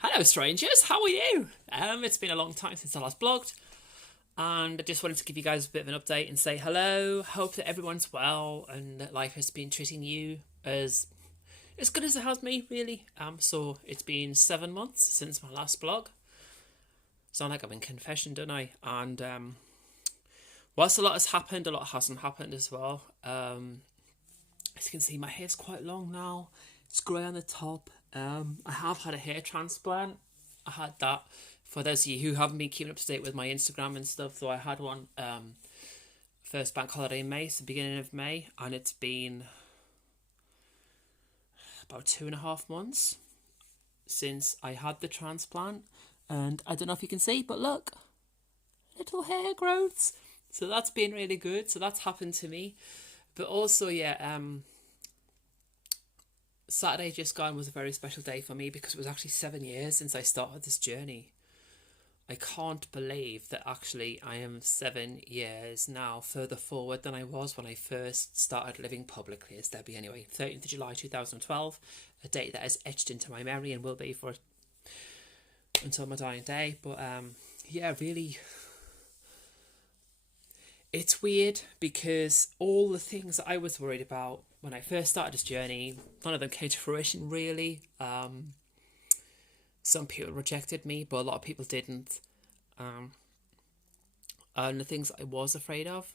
Hello strangers, how are you? It's been a long time since I last blogged, and I just wanted to give you guys a bit of an update and say hello. Hope that everyone's well and that life has been treating you as good as it has me, really. So it's been 7 months since my last blog. Sound like I'm in confession, don't I? And whilst a lot has happened, a lot hasn't happened as well. As you can see, my hair's quite long now. It's grey on the top. I have had a hair transplant. I had that, for those of you who haven't been keeping up to date with my Instagram and stuff, so I had one first bank holiday in May, so beginning of May, and it's been about 2.5 months since I had the transplant. And I don't know if you can see, but look, little hair growths. So that's been really good. So that's happened to me. But also, Saturday just gone was a very special day for me because it was actually 7 years since I started this journey. I can't believe that actually I am 7 years now further forward than I was when I first started living publicly as Debbie anyway. 13th of July 2012, a date that is etched into my memory and will be for until my dying day. But really, it's weird because all the things that I was worried about when I first started this journey, none of them came to fruition really. Some people rejected me, but a lot of people didn't. And the things I was afraid of,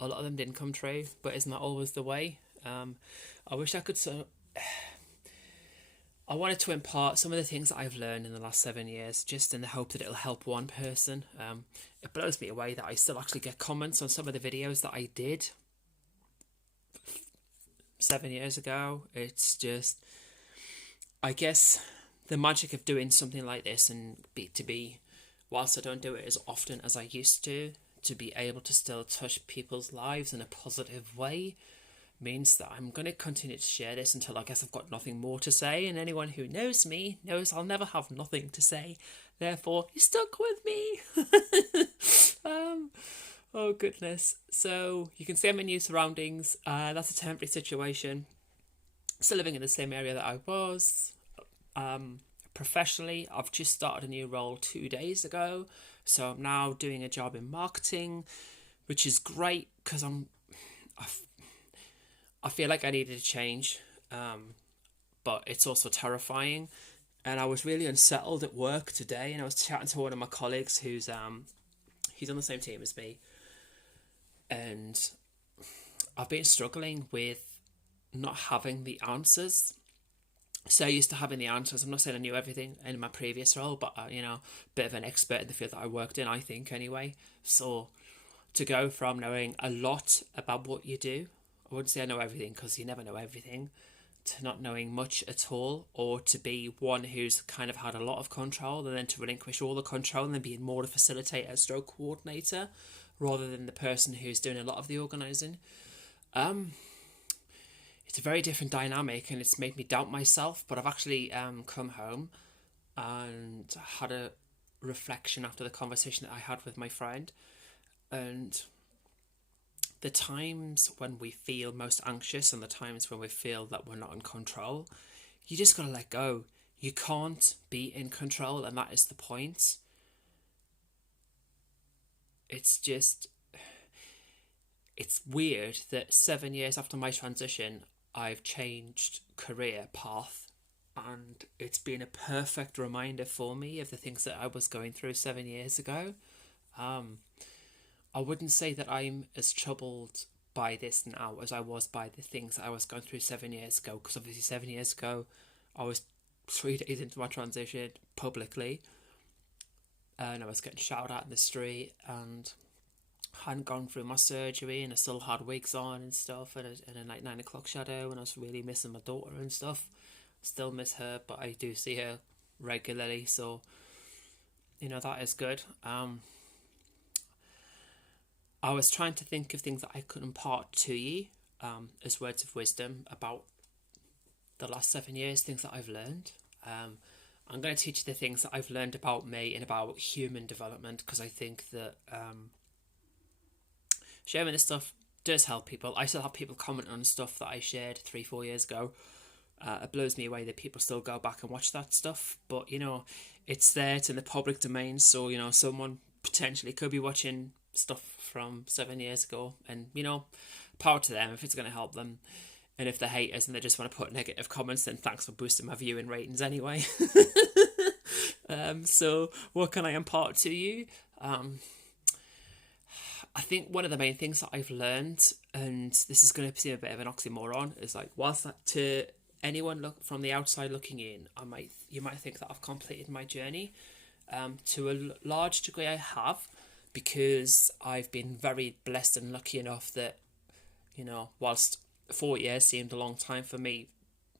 a lot of them didn't come true, but isn't that always the way? I wish I could I wanted to impart some of the things that I've learned in the last 7 years, just in the hope that it'll help one person. It blows me away that I still actually get comments on some of the videos that I did 7 years ago. It's just, I guess, the magic of doing something like this and whilst I don't do it as often as I used to be able to still touch people's lives in a positive way means that I'm going to continue to share this until I guess I've got nothing more to say. And anyone who knows me knows I'll never have nothing to say. Therefore, you're stuck with me. Oh goodness. So you can see I'm in new surroundings. That's a temporary situation. Still living in the same area that I was. Professionally, I've just started a new role 2 days ago. So I'm now doing a job in marketing, which is great because I feel like I needed a change, but it's also terrifying. And I was really unsettled at work today, and I was chatting to one of my colleagues who's he's on the same team as me, and I've been struggling with not having the answers. So used to having the answers. I'm not saying I knew everything in my previous role, but bit of an expert in the field that I worked in, I think anyway. So to go from knowing a lot about what you do, I wouldn't say I know everything because you never know everything, to not knowing much at all, or to be one who's kind of had a lot of control and then to relinquish all the control and then being more the facilitator stroke coordinator rather than the person who's doing a lot of the organising. It's a very different dynamic and it's made me doubt myself, but I've actually come home and had a reflection after the conversation that I had with my friend, and the times when we feel most anxious and the times when we feel that we're not in control, you just gotta let go. You can't be in control, and that is the point. It's weird that 7 years after my transition, I've changed career path, and it's been a perfect reminder for me of the things that I was going through 7 years ago. I wouldn't say that I'm as troubled by this now as I was by the things that I was going through 7 years ago, because obviously 7 years ago I was 3 days into my transition publicly and I was getting shouted at in the street and hadn't gone through my surgery and I still had wigs on and stuff and a like 9 o'clock shadow, and I was really missing my daughter and stuff. Still miss her, but I do see her regularly, so that is good. I was trying to think of things that I could impart to you as words of wisdom about the last 7 years, things that I've learned. I'm going to teach you the things that I've learned about me and about human development, because I think that sharing this stuff does help people. I still have people comment on stuff that I shared 3-4 years ago It blows me away that people still go back and watch that stuff. But, you know, it's there, it's in the public domain. So, you know, someone potentially could be watching stuff from 7 years ago. And, you know, power to them if it's going to help them. And if they're haters and they just want to put negative comments, then thanks for boosting my viewing ratings anyway. So what can I impart to you? I think one of the main things that I've learned, and this is going to seem a bit of an oxymoron, is like, whilst that to anyone look from the outside looking in, you might think that I've completed my journey. To a large degree, I have, because I've been very blessed and lucky enough that, you know, whilst 4 years seemed a long time for me,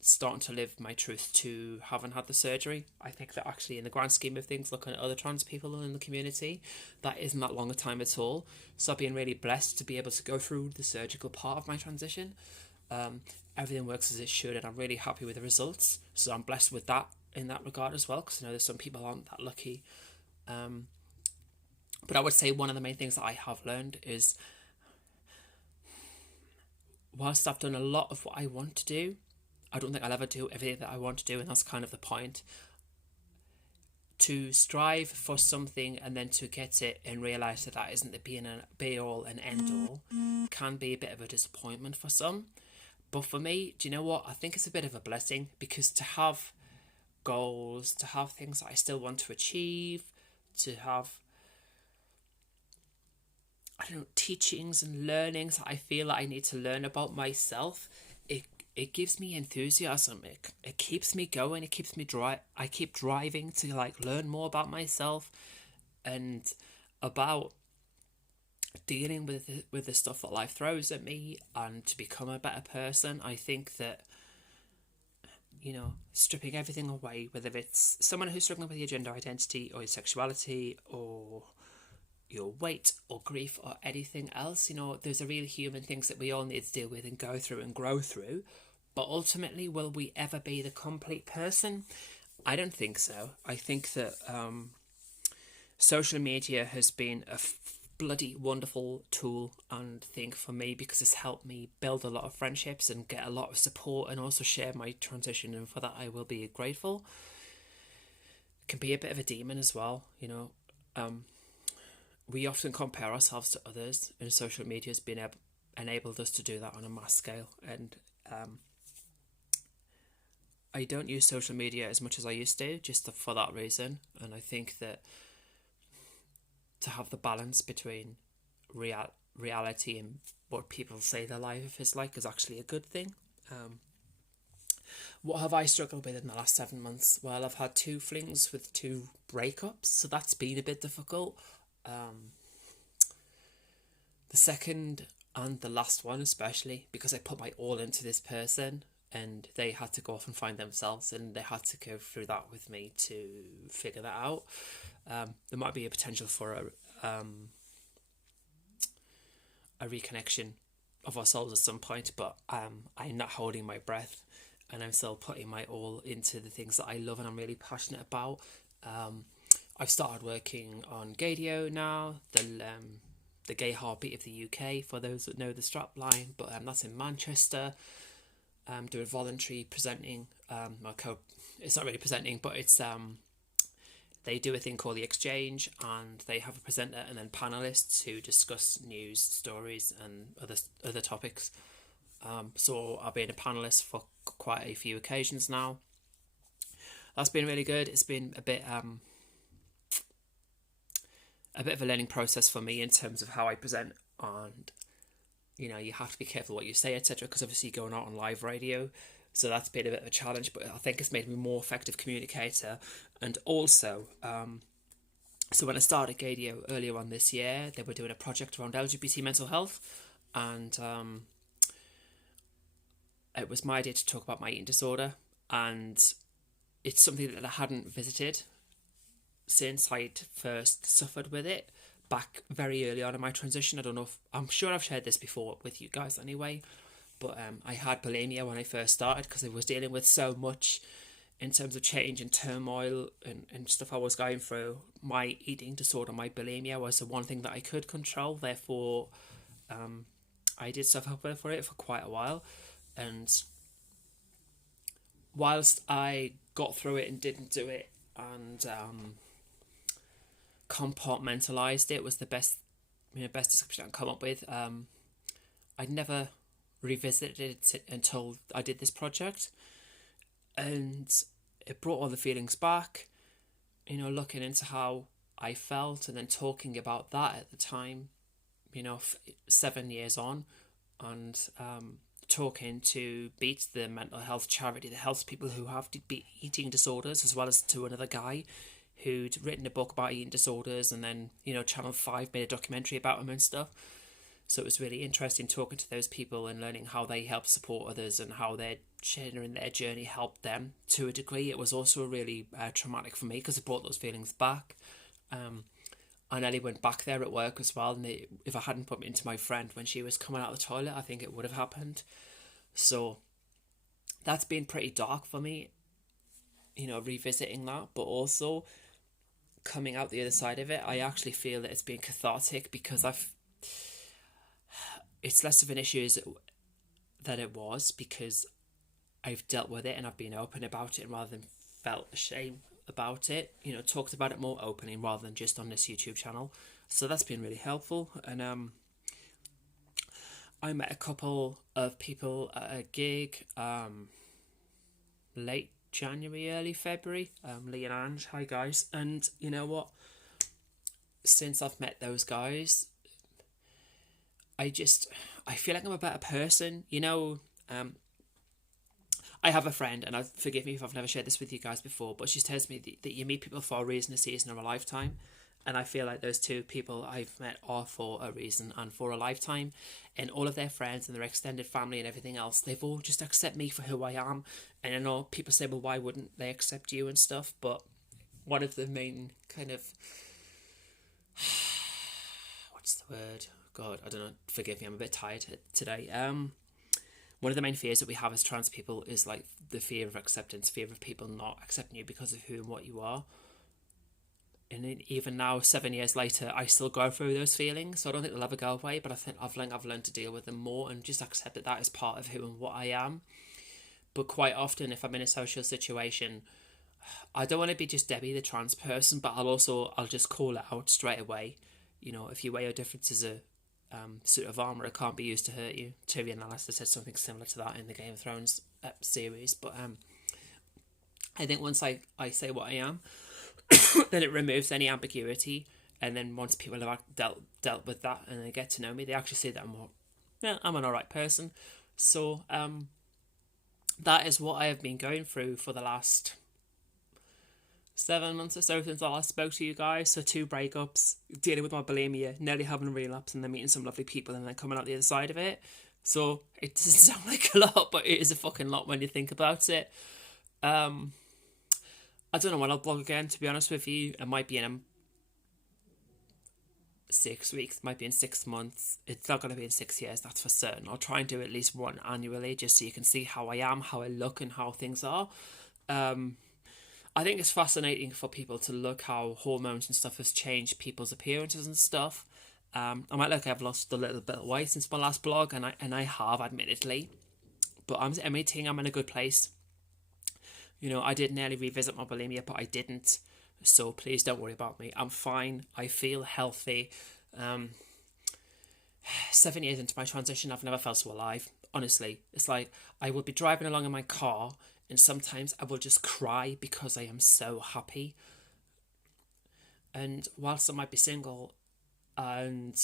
starting to live my truth to having had the surgery. I think that actually in the grand scheme of things, looking at other trans people in the community, that isn't that long a time at all. So I've been really blessed to be able to go through the surgical part of my transition. Everything works as it should, and I'm really happy with the results. So I'm blessed with that in that regard as well, because I know there's some people aren't that lucky. But I would say one of the main things that I have learned is, whilst I've done a lot of what I want to do, I don't think I'll ever do everything that I want to do, and that's kind of the point. To strive for something and then to get it and realise that that isn't the be all and end all can be a bit of a disappointment for some. But for me, do you know what? I think it's a bit of a blessing, because to have goals, to have things that I still want to achieve, to have, I don't know, teachings and learnings that I feel that I need to learn about myself, it gives me enthusiasm. It keeps me going. It keeps me I keep driving to like learn more about myself and about dealing with the stuff that life throws at me, and to become a better person. I think that, you know, stripping everything away, whether it's someone who's struggling with your gender identity or your sexuality or your weight or grief or anything else, you know, there's a real human things that we all need to deal with and go through and grow through. But ultimately, will we ever be the complete person? I don't think so. I think that social media has been a bloody wonderful tool and thing for me, because it's helped me build a lot of friendships and get a lot of support, and also share my transition, and for that I will be grateful. It can be a bit of a demon as well, you know. We often compare ourselves to others, and social media has been enabled us to do that on a mass scale. And I don't use social media as much as I used to, just for that reason. And I think that to have the balance between reality and what people say their life is like is actually a good thing. What have I struggled with in the last 7 months? Well, I've had 2 flings with 2 breakups, so that's been a bit difficult. The second and the last one especially, because I put my all into this person, and they had to go off and find themselves, and they had to go through that with me to figure that out. There might be a potential for a reconnection of ourselves at some point, but I'm not holding my breath, and I'm still putting my all into the things that I love and I'm really passionate about. I've started working on Gadio now, the gay heartbeat of the UK, for those that know the strapline, but that's in Manchester. Doing voluntary presenting. It's not really presenting, but it's they do a thing called the exchange, and they have a presenter and then panelists who discuss news stories and other topics. So I've been a panelist for quite a few occasions now. That's been really good. It's been a bit of a learning process for me in terms of how I present, and you know, you have to be careful what you say, etc., because obviously you're going out on live radio, so that's been a bit of a challenge, but I think it's made me a more effective communicator. And also, so when I started Gadio earlier on this year, they were doing a project around LGBT mental health, and it was my idea to talk about my eating disorder, and it's something that I hadn't visited since I'd first suffered with it back very early on in my transition. I don't know if, I'm sure I've shared this before with you guys anyway, but I had bulimia when I first started, because I was dealing with so much in terms of change and turmoil and stuff I was going through. My eating disorder, my bulimia, was the one thing that I could control, therefore I did suffer for it for quite a while. And whilst I got through it and didn't do it and compartmentalized it was the best description I can come up with. I'd never revisited it until I did this project, and it brought all the feelings back, looking into how I felt and then talking about that at the time, 7 years on, and talking to Beat, the mental health charity that helps people who have eating disorders, as well as to another guy who'd written a book about eating disorders, and then Channel 5 made a documentary about him and stuff. So it was really interesting talking to those people and learning how they help support others and how their sharing their journey helped them to a degree. It was also really traumatic for me because it brought those feelings back. I nearly went back there at work as well, and if I hadn't put me into my friend when she was coming out of the toilet, I think it would have happened. So that's been pretty dark for me, revisiting that, but also coming out the other side of it. I actually feel that it's been cathartic because it's less of an issue that it was, because I've dealt with it and I've been open about it, rather than felt ashamed about it, talked about it more openly rather than just on this YouTube channel. So that's been really helpful. And I met a couple of people at a gig late January, early February, Lee and Ange, hi guys. And you know what, since I've met those guys, I feel like I'm a better person. I have a friend, and forgive me if I've never shared this with you guys before, but she tells me that you meet people for a reason, a season, or a lifetime. And I feel like those two people I've met are for a reason and for a lifetime. And all of their friends and their extended family and everything else, they've all just accept me for who I am. And I know people say, well, why wouldn't they accept you and stuff? But one of the main kind of... what's the word? God, I don't know. Forgive me, I'm a bit tired today. One of the main fears that we have as trans people is like the fear of acceptance, fear of people not accepting you because of who and what you are. And even now, 7 years later, I still go through those feelings. So I don't think they'll ever go away, but I think I've learned to deal with them more and just accept that is part of who and what I am. But quite often, if I'm in a social situation, I don't want to be just Debbie, the trans person, but I'll just call it out straight away. If you wear your differences as a suit of armour, it can't be used to hurt you. Tyrion Lannister said something similar to that in the Game of Thrones series. But I think once I say what I am, then it removes any ambiguity. And then once people have dealt with that and they get to know me, they actually see that I'm an alright person. So that is what I have been going through for the last 7 months or so since I last spoke to you guys. So 2 breakups, dealing with my bulimia, nearly having a relapse, and then meeting some lovely people and then coming out the other side of it. So it doesn't sound like a lot, but it is a fucking lot when you think about it. I don't know when I'll vlog again, to be honest with you. It might be in 6 weeks, might be in 6 months. It's not going to be in 6 years, that's for certain. I'll try and do at least one annually, just so you can see how I am, how I look, and how things are. I think it's fascinating for people to look how hormones and stuff has changed people's appearances and stuff. I might look like I've lost a little bit of weight since my last blog, and I have, admittedly. But I'm admitting I'm in a good place. I did nearly revisit my bulimia, but I didn't. So please don't worry about me. I'm fine. I feel healthy. 7 years into my transition, I've never felt so alive. Honestly, it's like I will be driving along in my car, and sometimes I will just cry because I am so happy. And whilst I might be single, and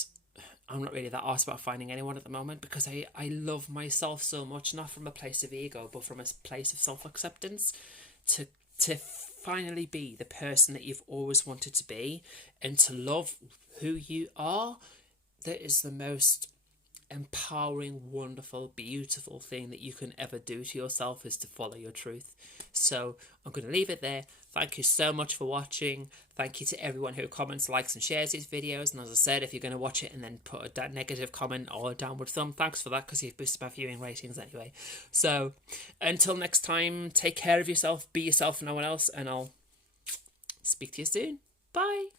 I'm not really that arsed about finding anyone at the moment, because I love myself so much, not from a place of ego, but from a place of self-acceptance, to finally be the person that you've always wanted to be, and to love who you are. That is the most empowering, wonderful, beautiful thing that you can ever do to yourself, is to follow your truth. So I'm going to leave it there. Thank you so much for watching. Thank you to everyone who comments, likes and shares these videos. And as I said, if you're going to watch it and then put a negative comment or a downward thumb, thanks for that, because you've boosted my viewing ratings anyway. So until next time, take care of yourself, be yourself, no one else, and I'll speak to you soon. Bye.